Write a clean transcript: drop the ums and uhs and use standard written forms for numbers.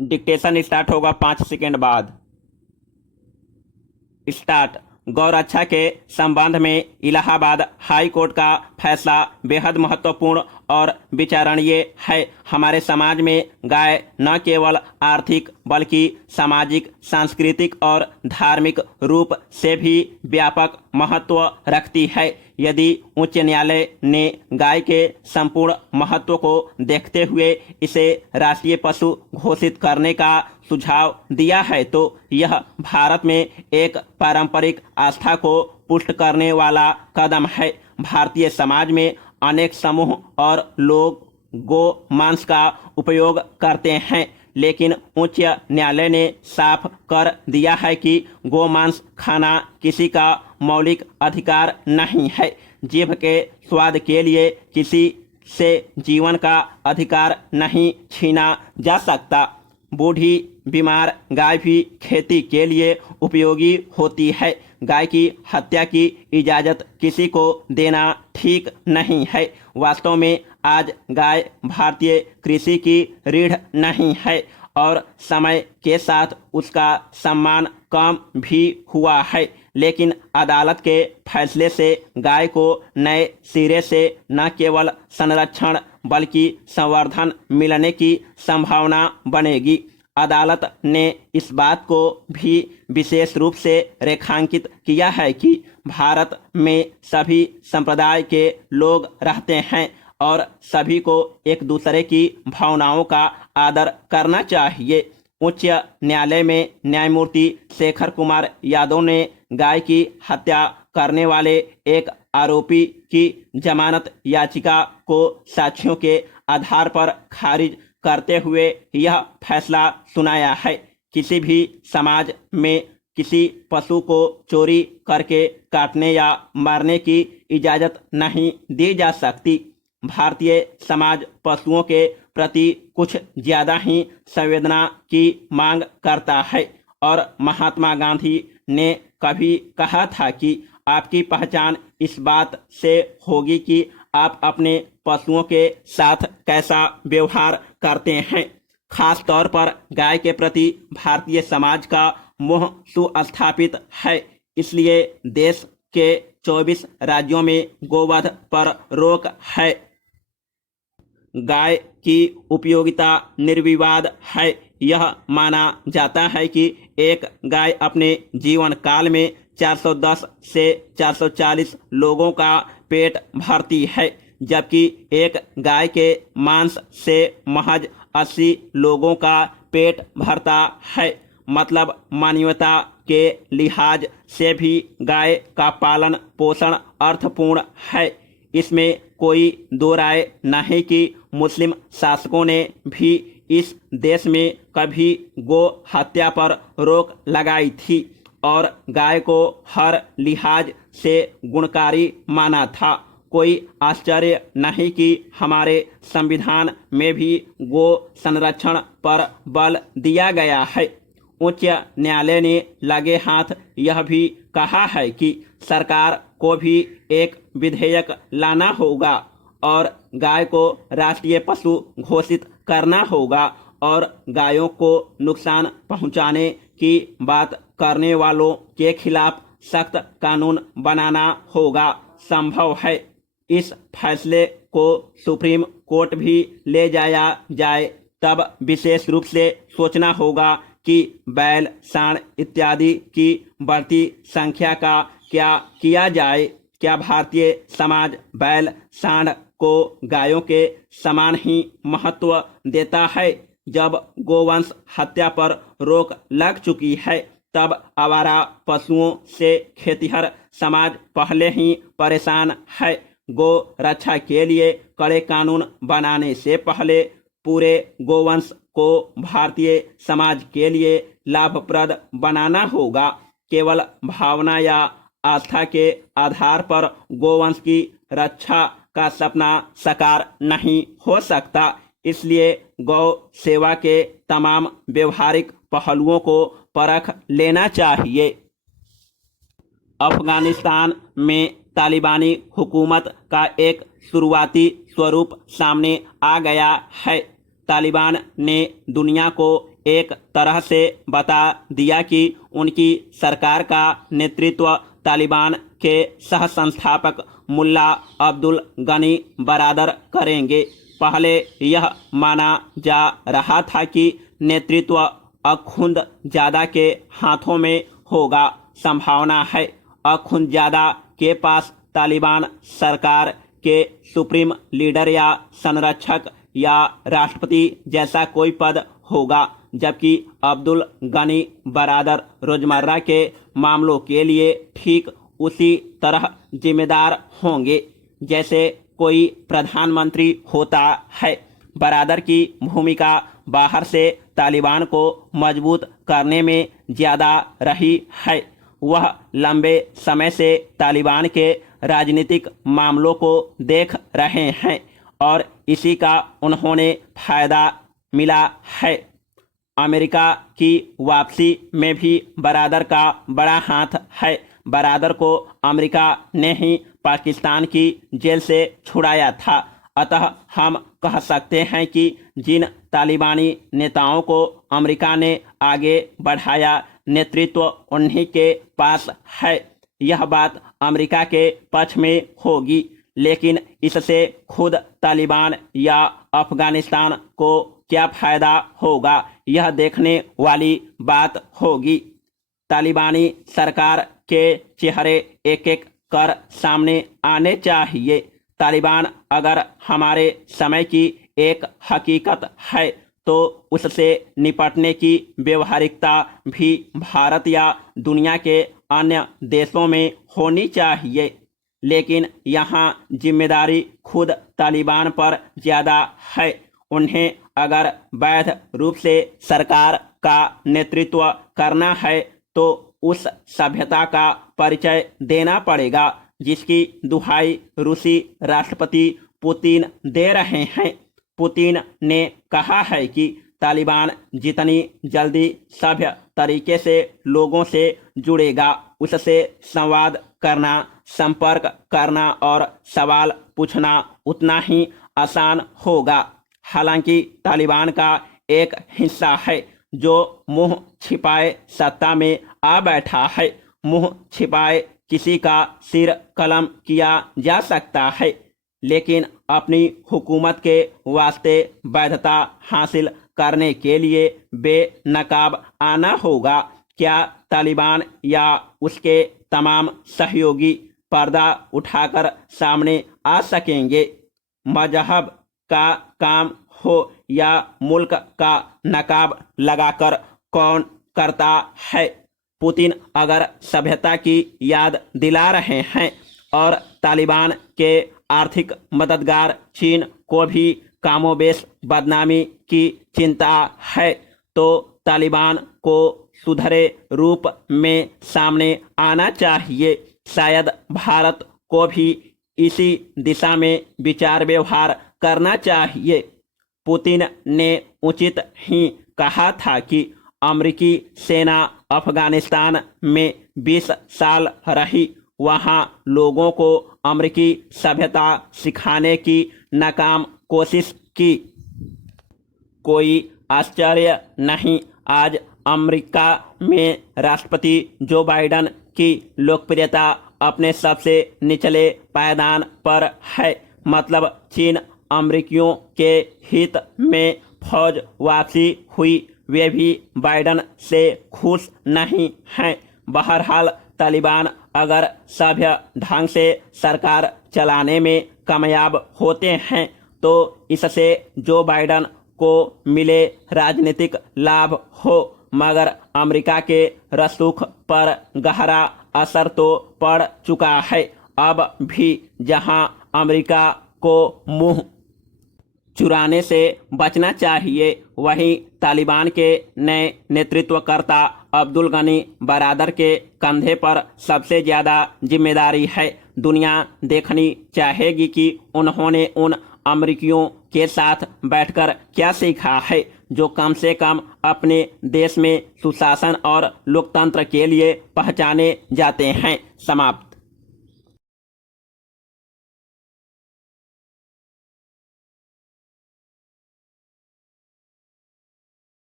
Dictation start होगा 5 second बाद। Start. गौरक्षा के संबंध में इलाहाबाद हाई कोर्ट का फैसला बेहद महत्वपूर्ण और विचारणीय है। हमारे समाज में गाय न केवल आर्थिक बल्कि सामाजिक, सांस्कृतिक और धार्मिक रूप से भी व्यापक महत्व रखती है। यदि उच्च न्यायालय ने गाय के संपूर्ण महत्व को देखते हुए इसे राष्ट्रीय पशु घोषित करने का सुझाव दिया है तो यह भारत में एक पारंपरिक आस्था को पुष्ट करने वाला कदम है। भारतीय समाज में अनेक समूह और लोग गो मांस का उपयोग करते हैं, लेकिन उच्च न्यायालय ने साफ कर दिया है कि गो मांस खाना किसी का मौलिक अधिकार नहीं है। जीभ के स्वाद के लिए किसी से जीवन का अधिकार नहीं छीना जा सकता। बूढ़ी बीमार गाय भी खेती के लिए उपयोगी होती है। गाय की हत्या की इजाज़त किसी को देना ठीक नहीं है। वास्तव में आज गाय भारतीय कृषि की रीढ़ नहीं है और समय के साथ उसका सम्मान कम भी हुआ है, लेकिन अदालत के फैसले से गाय को नए सिरे से न केवल संरक्षण बल्कि संवर्धन मिलने की संभावना बनेगी। अदालत ने इस बात को भी विशेष रूप से रेखांकित किया है कि भारत में सभी संप्रदाय के लोग रहते हैं और सभी को एक दूसरे की भावनाओं का आदर करना चाहिए। उच्च न्यायालय में न्यायमूर्ति शेखर कुमार यादव ने गाय की हत्या करने वाले एक आरोपी की जमानत याचिका को साक्ष्यों के आधार पर खारिज करते हुए यह फैसला सुनाया है। किसी भी समाज में किसी पशु को चोरी करके काटने या मारने की इजाज़त नहीं दी जा सकती। भारतीय समाज पशुओं के प्रति कुछ ज़्यादा ही संवेदना की मांग करता है और महात्मा गांधी ने कभी कहा था कि आपकी पहचान इस बात से होगी कि आप अपने पशुओं के साथ कैसा व्यवहार करते हैं। खास तौर पर गाय के प्रति भारतीय समाज का मोह सुस्थापित है, इसलिए देश के 24 राज्यों में गोवध पर रोक है। गाय की उपयोगिता निर्विवाद है। यह माना जाता है कि एक गाय अपने जीवन काल में 410 से 440 लोगों का पेट भरती है, जबकि एक गाय के मांस से महज 80 लोगों का पेट भरता है। मतलब मानवता के लिहाज से भी गाय का पालन पोषण अर्थपूर्ण है। इसमें कोई दो राय नहीं कि मुस्लिम शासकों ने भी इस देश में कभी गो हत्या पर रोक लगाई थी और गाय को हर लिहाज से गुणकारी माना था। कोई आश्चर्य नहीं कि हमारे संविधान में भी गो संरक्षण पर बल दिया गया है। उच्च न्यायालय ने लगे हाथ यह भी कहा है कि सरकार को भी एक विधेयक लाना होगा और गाय को राष्ट्रीय पशु घोषित करना होगा और गायों को नुकसान पहुंचाने की बात करने वालों के खिलाफ सख्त कानून बनाना होगा। संभव है इस फैसले को सुप्रीम कोर्ट भी ले जाया जाए, तब विशेष रूप से सोचना होगा कि बैल, सांड इत्यादि की बढ़ती संख्या का क्या किया जाए। क्या भारतीय समाज बैल, सांड को गायों के समान ही महत्व देता है? जब गोवंश हत्या पर रोक लग चुकी है, तब आवारा पशुओं से खेतिहर समाज पहले ही परेशान है। गो रक्षा के लिए कड़े कानून बनाने से पहले पूरे गोवंश को भारतीय समाज के लिए लाभप्रद बनाना होगा। केवल भावना या आस्था के आधार पर गोवंश की रक्षा का सपना साकार नहीं हो सकता। इसलिए गौ सेवा के तमाम व्यवहारिक पहलुओं को परख लेना चाहिए। अफगानिस्तान में तालिबानी हुकूमत का एक शुरुआती स्वरूप सामने आ गया है। तालिबान ने दुनिया को एक तरह से बता दिया कि उनकी सरकार का नेतृत्व तालिबान के सह संस्थापक मुल्ला अब्दुल गनी बरादर करेंगे। पहले यह माना जा रहा था कि नेतृत्व अखुंदजादा के हाथों में होगा। संभावना है अखुंदजादा के पास तालिबान सरकार के सुप्रीम लीडर या संरक्षक या राष्ट्रपति जैसा कोई पद होगा, जबकि अब्दुल गनी बरादर रोजमर्रा के मामलों के लिए ठीक उसी तरह जिम्मेदार होंगे जैसे कोई प्रधानमंत्री होता है। बरादर की भूमिका बाहर से तालिबान को मजबूत करने में ज़्यादा रही है। वह लंबे समय से तालिबान के राजनीतिक मामलों को देख रहे हैं और इसी का उन्होंने फायदा मिला है। अमेरिका की वापसी में भी बरादर का बड़ा हाथ है। बरादर को अमेरिका ने ही पाकिस्तान की जेल से छुड़ाया था। अतः हम कह सकते हैं कि जिन तालिबानी नेताओं को अमेरिका ने आगे बढ़ाया, नेतृत्व उन्हीं के पास है। यह बात अमेरिका के पक्ष में होगी, लेकिन इससे खुद तालिबान या अफगानिस्तान को क्या फायदा होगा, यह देखने वाली बात होगी। तालिबानी सरकार के चेहरे एक एक कर सामने आने चाहिए। तालिबान अगर हमारे समय की एक हकीकत है तो उससे निपटने की व्यवहारिकता भी भारत या दुनिया के अन्य देशों में होनी चाहिए। लेकिन यहाँ जिम्मेदारी खुद तालिबान पर ज़्यादा है। उन्हें अगर वैध रूप से सरकार का नेतृत्व करना है तो उस सभ्यता का परिचय देना पड़ेगा जिसकी दुहाई रूसी राष्ट्रपति पुतिन दे रहे हैं। पुतिन ने कहा है कि तालिबान जितनी जल्दी सभ्य तरीके से लोगों से जुड़ेगा, उससे संवाद करना, संपर्क करना और सवाल पूछना उतना ही आसान होगा। हालांकि तालिबान का एक हिस्सा है जो मुंह छिपाए सत्ता में आ बैठा है। मुंह छिपाए किसी का सिर कलम किया जा सकता है, लेकिन अपनी हुकूमत के वास्ते वैधता हासिल करने के लिए बेनकाब आना होगा। क्या तालिबान या उसके तमाम सहयोगी पर्दा उठाकर सामने आ सकेंगे? मजहब का काम हो या मुल्क का नकाब लगाकर कौन करता है? पुतिन अगर सभ्यता की याद दिला रहे हैं और तालिबान के आर्थिक मददगार चीन को भी कामोबेश बदनामी की चिंता है, तो तालिबान को सुधरे रूप में सामने आना चाहिए। शायद भारत को भी इसी दिशा में विचार व्यवहार करना चाहिए। पुतिन ने उचित ही कहा था कि अमेरिकी सेना अफगानिस्तान में 20 साल रही, वहां लोगों को अमेरिकी सभ्यता सिखाने की नाकाम कोशिश की। कोई आश्चर्य नहीं आज अमेरिका में राष्ट्रपति जो बाइडेन की लोकप्रियता अपने सबसे निचले पायदान पर है। मतलब चीन अमेरिकियों के हित में फौज वापसी हुई, वे भी बाइडेन से खुश नहीं हैं। बहरहाल तालिबान अगर सभ्य ढंग से सरकार चलाने में कामयाब होते हैं तो इससे जो बाइडेन को मिले राजनीतिक लाभ हो, मगर अमेरिका के रसूख पर गहरा असर तो पड़ चुका है। अब भी जहां अमेरिका को मुंह चुराने से बचना चाहिए, वहीं तालिबान के नए नेतृत्वकर्ता अब्दुल गनी बरादर के कंधे पर सबसे ज़्यादा जिम्मेदारी है। दुनिया देखनी चाहेगी कि उन्होंने उन अमेरिकियों के साथ बैठकर क्या सीखा है जो कम से कम अपने देश में सुशासन और लोकतंत्र के लिए पहचाने जाते हैं। समाप्त।